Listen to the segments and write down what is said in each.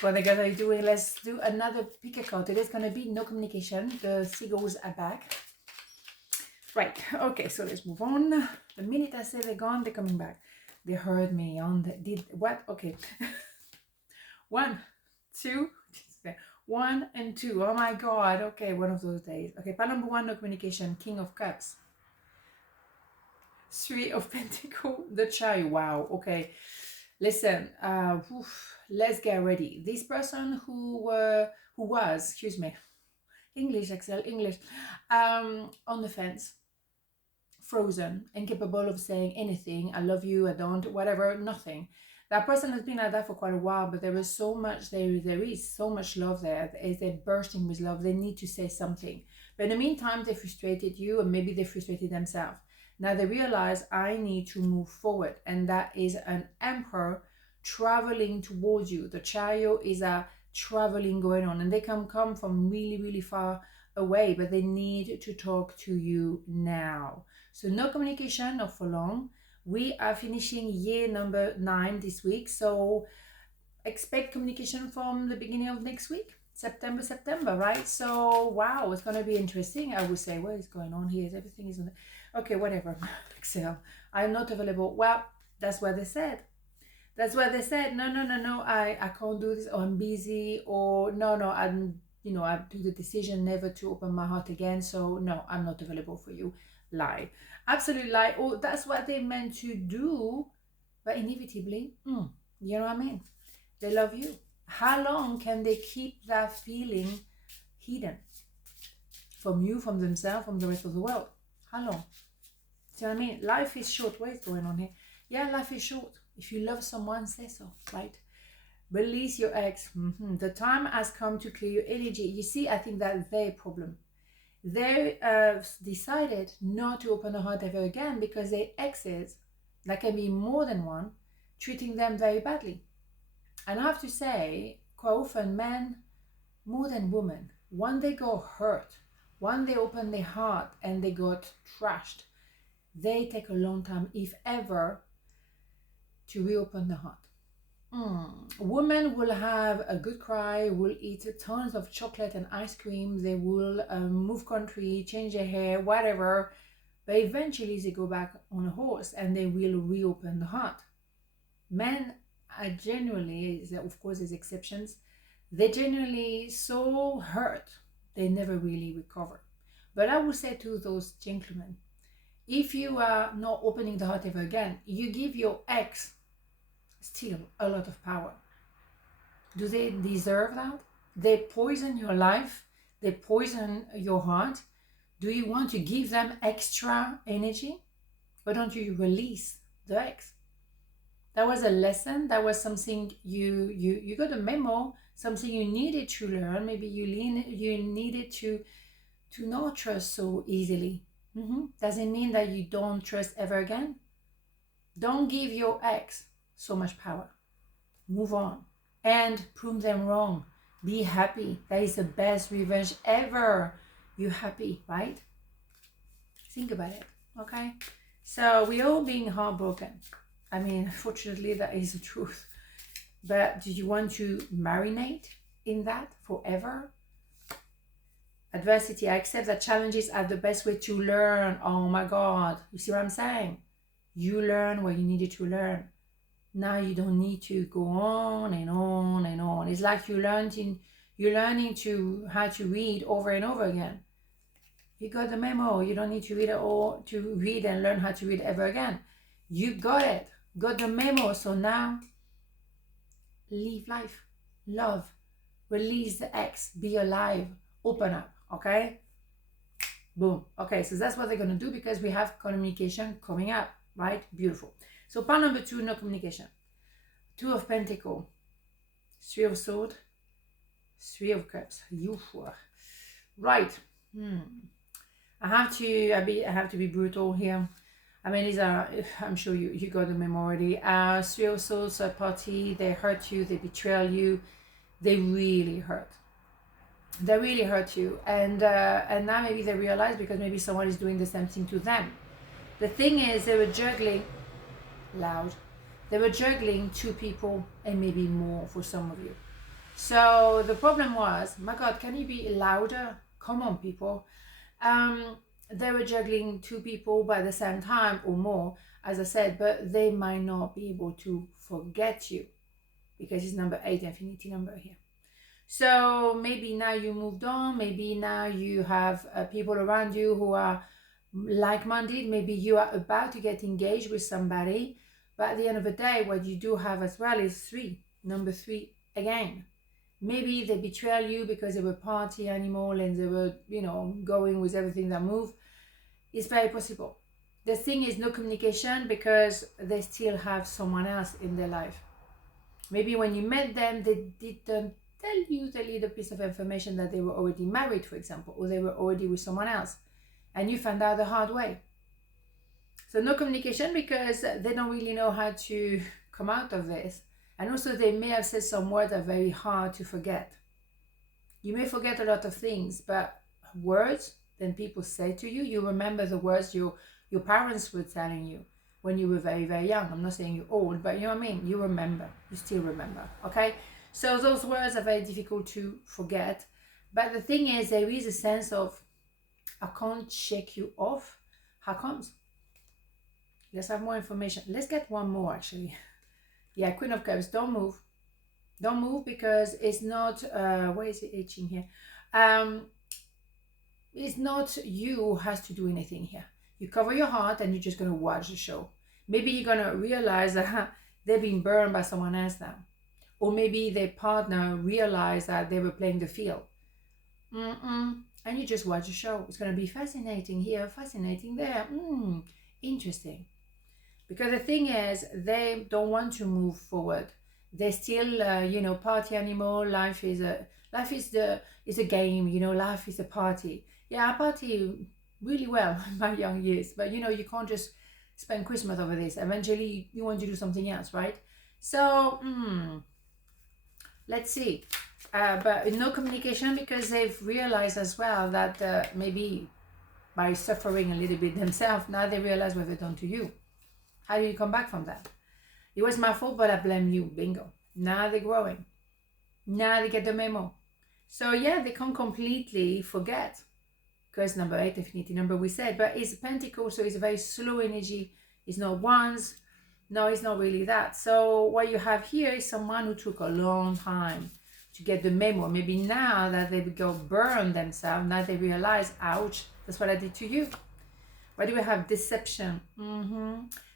what they're gonna be doing. Let's do another pick a card. Today's gonna be no communication. The seagulls are back. Right, okay, so let's move on. The minute I say they're gone, they're coming back. They heard me on the, did what? Okay. 1, 2, 1 and 2. Oh my God. Okay, one of those days. Okay, part number 1, no communication. King of Cups. 3 of Pentacles. The Child. Wow. Okay. Listen. Let's get ready. This person who was, excuse me, English, Axelle, English, on the fence, frozen, incapable of saying anything. I love you. I don't. Whatever. Nothing. That person has been like that for quite a while, but there is so much, there is so much love there. They're bursting with love. They need to say something. But in the meantime, they frustrated you, and maybe they frustrated themselves. Now they realize I need to move forward. And that is an emperor traveling towards you. The chariot is a traveling going on. And they can come from really, really far away, but they need to talk to you now. So no communication, not for long. We are finishing year number 9 this week, so expect communication from the beginning of next week, September, right? So wow, it's gonna be interesting. I would say, what is going on here? Everything is on. Okay, whatever. Excel. I'm not available. Well, that's what they said. That's what they said. No. I can't do this, or I'm busy, or no. I do the decision never to open my heart again. So no, I'm not available for you. Lie. Absolute lie. Oh, that's what they meant to do, but inevitably, you know what I mean? They love you. How long can they keep that feeling hidden from you, from themselves, from the rest of the world? How long? See what I mean? Life is short. What is going on here? Yeah, life is short. If you love someone, say so, right? Release your ex. The time has come to clear your energy. You see, I think that's their problem. They decided not to open the heart ever again because their exes, there can be more than one, treating them very badly. And I have to say, quite often men, more than women, when they go hurt, when they open their heart and they got trashed, they take a long time, if ever, to reopen the heart. Women will have a good cry, will eat tons of chocolate and ice cream, they will move country, change their hair, whatever, but eventually they go back on a horse and they will reopen the heart. Men are generally, of course there's exceptions, they're generally so hurt they never really recover. But I would say to those gentlemen, if you are not opening the heart ever again, you give your ex still a lot of power. Do they deserve that? They poison your life, they poison your heart. Do you want to give them extra energy? Why don't you release the ex? That was a lesson. That was something you got a memo, something you needed to learn. Maybe you needed to not trust so easily. Doesn't mean that you don't trust ever again. Don't give your ex so much power. Move on and prove them wrong. Be happy. That is the best revenge ever. You're happy, right? Think about it, okay? So we're all being heartbroken. I mean, unfortunately, that is the truth. But do you want to marinate in that forever? Adversity. I accept that challenges are the best way to learn. Oh my God. You see what I'm saying? You learn what you needed to learn. Now you don't need to go on and on and on. It's like you're learning how to read over and over again. You got the memo. You don't need to read it all to read and learn how to read ever again. You got it. Got the memo. So now live life. Love. Release the ex. Be alive. Open up. Okay? Boom. Okay, so that's what they're going to do because we have communication coming up. Right? Beautiful. So part number 2, no communication. 2 of Pentacles, 3 of Swords, 3 of Cups. Right. I have to be brutal here. I mean, these are, I'm sure you got them already. 3 of Swords, third party, they hurt you, they betray you, they really hurt. They really hurt you. And now maybe they realize because maybe someone is doing the same thing to them. The thing is, they were juggling loud. They were juggling 2 people and maybe more for some of you. So the problem was, my God, can you be louder? Come on, people. Um, they were juggling two people by the same time or more, as I said, but they might not be able to forget you because it's number 8, infinity number here. So maybe now you moved on, maybe now you have people around you who are like-minded, maybe you are about to get engaged with somebody, but at the end of the day, what you do have as well is 3, number 3 again. Maybe they betrayed you because they were party animal and they were, going with everything that moved. It's very possible. The thing is no communication because they still have someone else in their life. Maybe when you met them, they didn't tell you the little piece of information that they were already married, for example, or they were already with someone else, and you found out the hard way. So no communication because they don't really know how to come out of this. And also they may have said some words that are very hard to forget. You may forget a lot of things, but words that people say to you, you remember the words your parents were telling you when you were very, very young. I'm not saying you're old, but you know what I mean? You remember. You still remember, okay? So those words are very difficult to forget. But the thing is, there is a sense of, I can't shake you off. How comes? Let's have more information. Let's get one more, actually. Yeah, Queen of Cups, don't move. Don't move because it's not, where is it itching here? It's not you who has to do anything here. You cover your heart and you're just going to watch the show. Maybe you're going to realize that they've been burned by someone else now. Or maybe their partner realized that they were playing the field. And you just watch the show. It's going to be fascinating here, fascinating there. Interesting. Because the thing is, they don't want to move forward. They're still, party animal. Life is a game. Life is a party. Yeah, I party really well in my young years, but you can't just spend Christmas over this. Eventually, you want to do something else, right? So, let's see. But no communication because they've realized as well that maybe by suffering a little bit themselves, now they realize what they've done to you. How do you come back from that? It was my fault, but I blame you. Bingo. Now they're growing. Now they get the memo. So yeah, they can't completely forget. Because number 8, infinity number we said, but it's Pentacle, so it's a very slow energy. It's not once. No, it's not really that. So what you have here is someone who took a long time to get the memo. Maybe now that they go burn themselves, now they realize, ouch, that's what I did to you. Why do we have deception?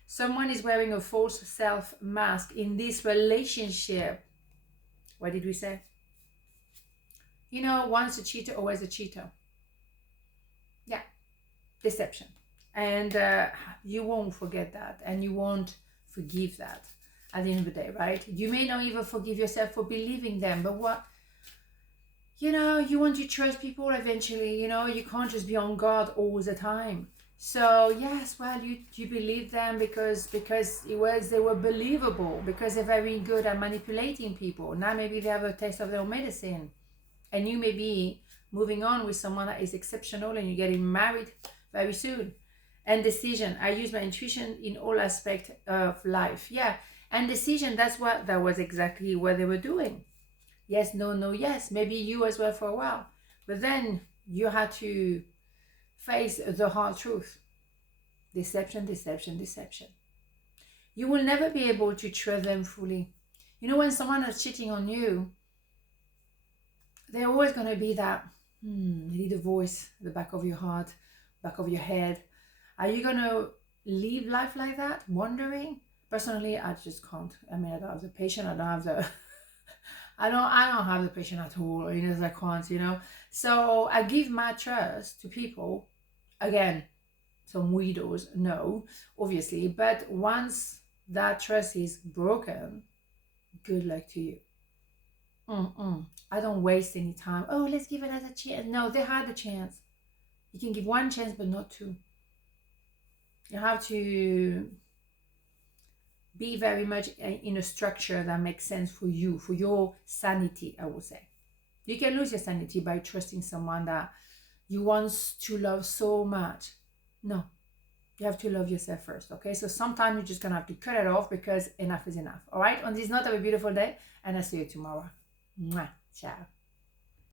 Someone is wearing a false self mask in this relationship. What did we say? Once a cheater, always a cheater. Yeah, deception. And you won't forget that, and you won't forgive that at the end of the day, right? You may not even forgive yourself for believing them, but what, you want to trust people eventually, you can't just be on guard all the time. So yes, well, you believe them because they were believable, because they're very good at manipulating people. Now maybe they have a taste of their own medicine, and you may be moving on with someone that is exceptional, and you're getting married very soon. And decision, I use my intuition in all aspects of life. Yeah, and decision, that was exactly what they were doing. Yes, no, no, yes. Maybe you as well for a while, but then you had to face the hard truth. Deception, deception, deception. You will never be able to trust them fully. When someone is cheating on you, they're always going to be that little voice at the back of your heart, back of your head. Are you going to live life like that, wondering? Personally, I just can't. I mean, I don't have the patience. I don't have the... I don't have the patience at all. I can't, So I give my trust to people. Again, some widows, no, obviously. But once that trust is broken, good luck to you. I don't waste any time. Oh, let's give another chance. No, they had a chance. You can give one chance, but not two. You have to be very much in a structure that makes sense for you, for your sanity, I would say. You can lose your sanity by trusting someone that you want to love so much. No, you have to love yourself first, okay? So sometimes you're just going to have to cut it off because enough is enough, all right? On this note, have a beautiful day, and I'll see you tomorrow. Mwah. Ciao.